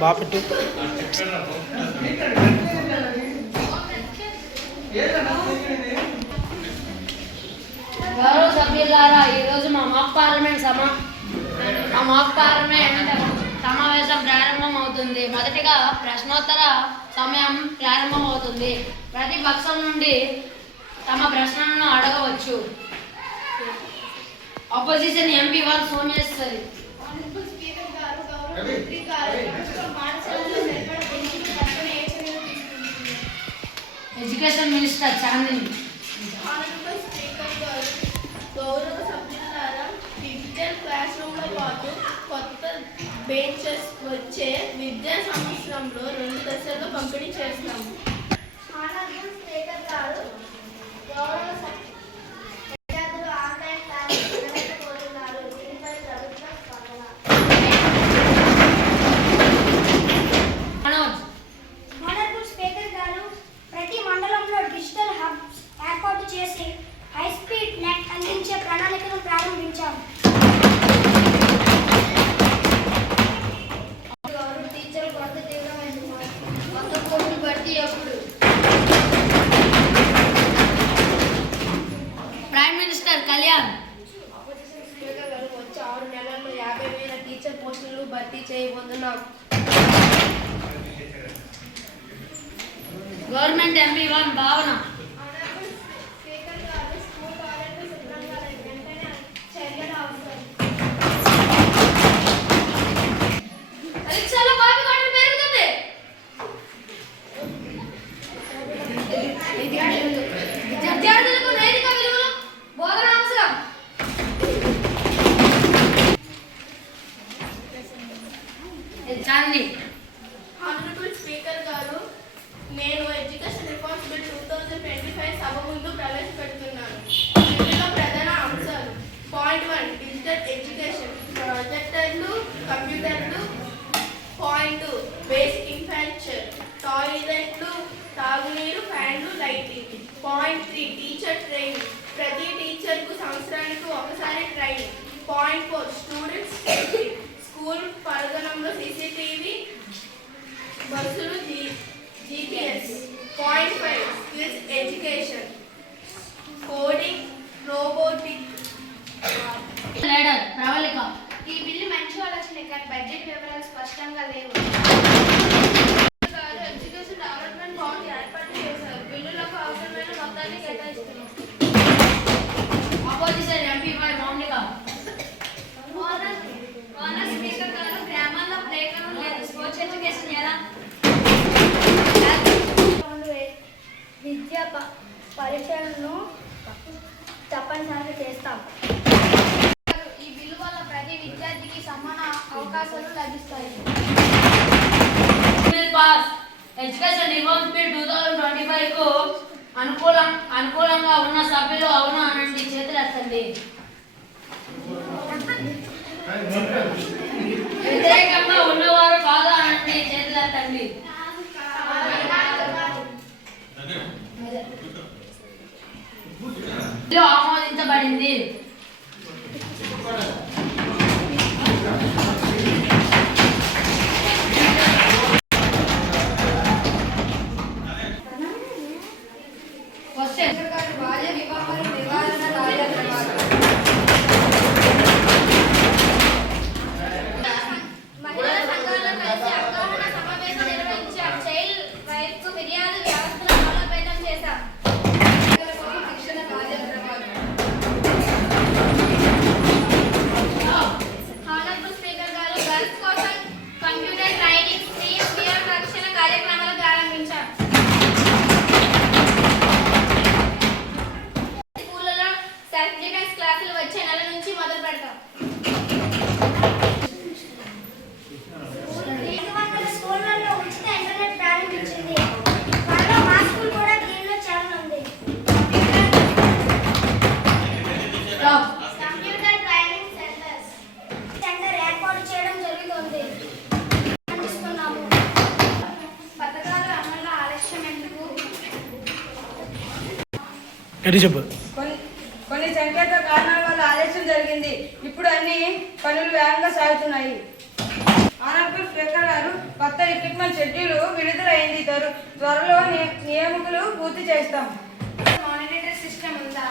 బాపెట్టు గౌరవ సభ్యులారా, ఈరోజు మా మాక్ పార్లమెంట్ సమావేశం ప్రారంభం అవుతుంది. మొదటిగా ప్రశ్నోత్తర సమయం ప్రారంభం అవుతుంది. ప్రతి పక్షం నుండి తమ ప్రశ్నలను అడగవచ్చు. అపోజిషన్ ఎంపీ వారు సోమేశ్వరి. Education minister Chandini. గౌరవ సభ్యులారా, డిజిటల్ క్లాస్ రూమ్ లో పాటు కొత్త బెంచెస్ వచ్చే విద్యా సంవత్సరంలో 2 దశల్లో పంపిణీ చేస్తాము. ప్రతి మండలంలో డిజిటల్ హబ్స్ ఏర్పాటు చేసి హై స్పీడ్ నెట్ అందించే ప్రణాళికను ప్రారంభించాం. టీచర్ కొరత తీవ్రమైంది. కొత్త కోర్సులు భర్తీ ఎప్పుడు? Prime minister Kalyan. Opposition speaker గారు వచ్చే 6 నెలల్లో 50,000 టీచర్ పోస్టులు భర్తీ చేయబోతున్నాం. గవర్నమెంట్ ఎంపీ వన్ భావన. పరీక్షల్లో కాపీ కొట్టడం పెరుగుతుంది. విద్యార్థులకు నైతిక విలువలు బోధన అవసరం. చాందిని. ఆనరబుల్ స్పీకర్ గారు, నేను ఎడ్యుకేషన్ రిఫార్మ్స్ బిల్ 2025 సభ ముందు ప్రవేశపెడుతున్నాను. ఇందులో ప్రధాన అంశాలు: పాయింట్ 1 డిజిటల్ ఎడ్యుకేషన్, ప్రొజెక్టర్లు, కంప్యూటర్లు. పాయింట్ 2 బేసిక్ ఇన్ఫ్రాస్ట్రక్చర్, టాయిలెట్లు, తాగునీరు, ఫ్యాన్లు, లైటింగ్. పాయింట్ 3 టీచర్ ట్రైనింగ్, ప్రతి టీచర్కు సంవత్సరానికి ఒకసారి training. Point 4 students safety, school ప్రాంగణంలో సీసీటీవీ, బస్సులు, GPS. Point 5 skills education, coding, robotic. Leader Pravalika. ఈ బిల్లు మంచి ఆలోచన, కానీ బడ్జెట్ వివరాలు స్పష్టంగా లేవు. ఎడ్యుకేషన్ డెవలప్మెంట్ ఫండ్ ఏర్పాటు చేశారు. బిల్లులకు అవసరమైన మొత్తాన్ని కేటాయిస్తున్నారు. Opposition MP Y Mounika. Speaker గారు, గ్రామాల్లో ప్లే గ్రౌండ్ లేదు. స్పోర్ట్స్ ఎడ్యుకేషన్ ఎలా? విద్యా పరీక్షలను తప్పనిసరిగా చేస్తాం. ఈ బిల్లు వల్ల ప్రతి విద్యార్థికి సమాన అవకాశాలు లభిస్తాయి. ఎడ్యుకేషన్ రిఫార్మ్స్ బిల్ 2025 కు అనుకూలంగా ఉన్న సభ్యులు అవును అనండి, చేతులు ఎత్తండి. వ్యతిరేకంగా ఉన్నవారు కాదు అనండి, చేతులు ఎత్తండి. బిల్లు ఆమోదించబడింది. బాల్య వివాహాల నివారణ కార్యక్రమాలు. మహిళా సంఘాలను కలిసి అవగాహన సమావేశం నిర్వహించాం. చైల్డ్ రైట్స్ ఫిర్యాదు వ్యవస్థను బలోపేతం చేశాం. శిక్షణ కార్యక్రమాలు. హానరబుల్ స్పీకర్ గారు, గర్ల్స్ కోసం కంప్యూటర్ ట్రైనింగ్, స్త్రీ రక్షణ కార్యక్రమాలు ప్రారంభించాం. స్కూళ్ళలో సెల్ఫ్ డిఫెన్స్ క్లాసులు వచ్చే నెల నుంచి మొదలు పెడతాం. 200 స్కూళ్ళల్లో ఉచిత ఇంటర్నెట్ ప్రారంభించింది. త్వరలో మా స్కూల్ కూడా దీనిలో చేరనుంది. కంప్యూటర్ ట్రైనింగ్ సెంటర్ ఏర్పాటు చేయడం జరుగుతుంది. అందిస్తున్నాము. పథకాల అమల్లో ఆలస్యం ఎందుకు? ఎటు చెప్పు. కొన్ని సంకేత కారణాల వల్ల ఆలస్యం జరిగింది. ఇప్పుడు అన్ని పనులు వేగంగా సాగుతున్నాయి. ఆనరబుల్ స్పీకర్ గారు, కొత్త రిక్రూట్మెంట్ షెడ్యూల్ విడుదలైంది. త్వరలో నియామకులు పూర్తి చేస్తాం. మానిటరీ సిస్టమ్ ఉందా?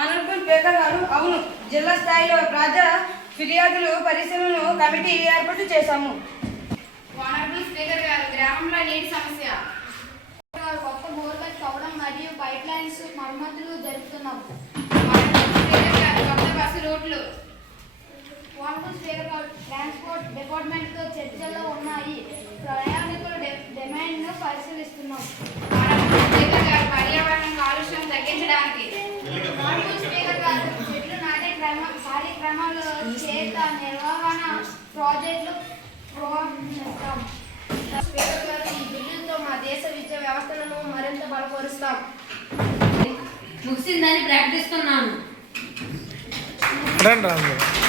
ఆనరబుల్ స్పీకర్ గారు, అవును. జిల్లా స్థాయిలో ప్రజా ఫిర్యాదులు పరిశీలన కమిటీ ఏర్పాటు చేశాము. ఆనరబుల్ స్పీకర్ గారు, గ్రామంలో నీటి సమస్య. కొత్త బోర్లు తవ్వడం మరియు పైప్ లైన్స్ మరమ్మతులు జరుపుతున్నాం. కొత్త బస్సు రూట్లు. ఆనరబుల్ స్పీకర్ గారు, ట్రాన్స్పోర్ట్ డిపార్ట్మెంట్తో చర్చల్లో ఉన్నాయి. ప్రయాణికుల డిమాండ్ను పరిశీలిస్తున్నాం. ఆనరబుల్ స్పీకర్ గారు, పర్యావరణ కాలుష్యం తగ్గించడానికి. ఆనరబుల్ స్పీకర్ గారు, చెట్లు నాటే కార్యక్రమాలు చేత నిర్వహణ ప్రాజెక్టులు ప్రోత్సహిస్తాం. స్పీకర్ గారు, ఈ బిల్లుతో మా దేశ విద్యా వ్యవస్థలను మరింత బలపరుస్తాం. ముగిసిందని ప్రకటిస్తున్నాను. రండి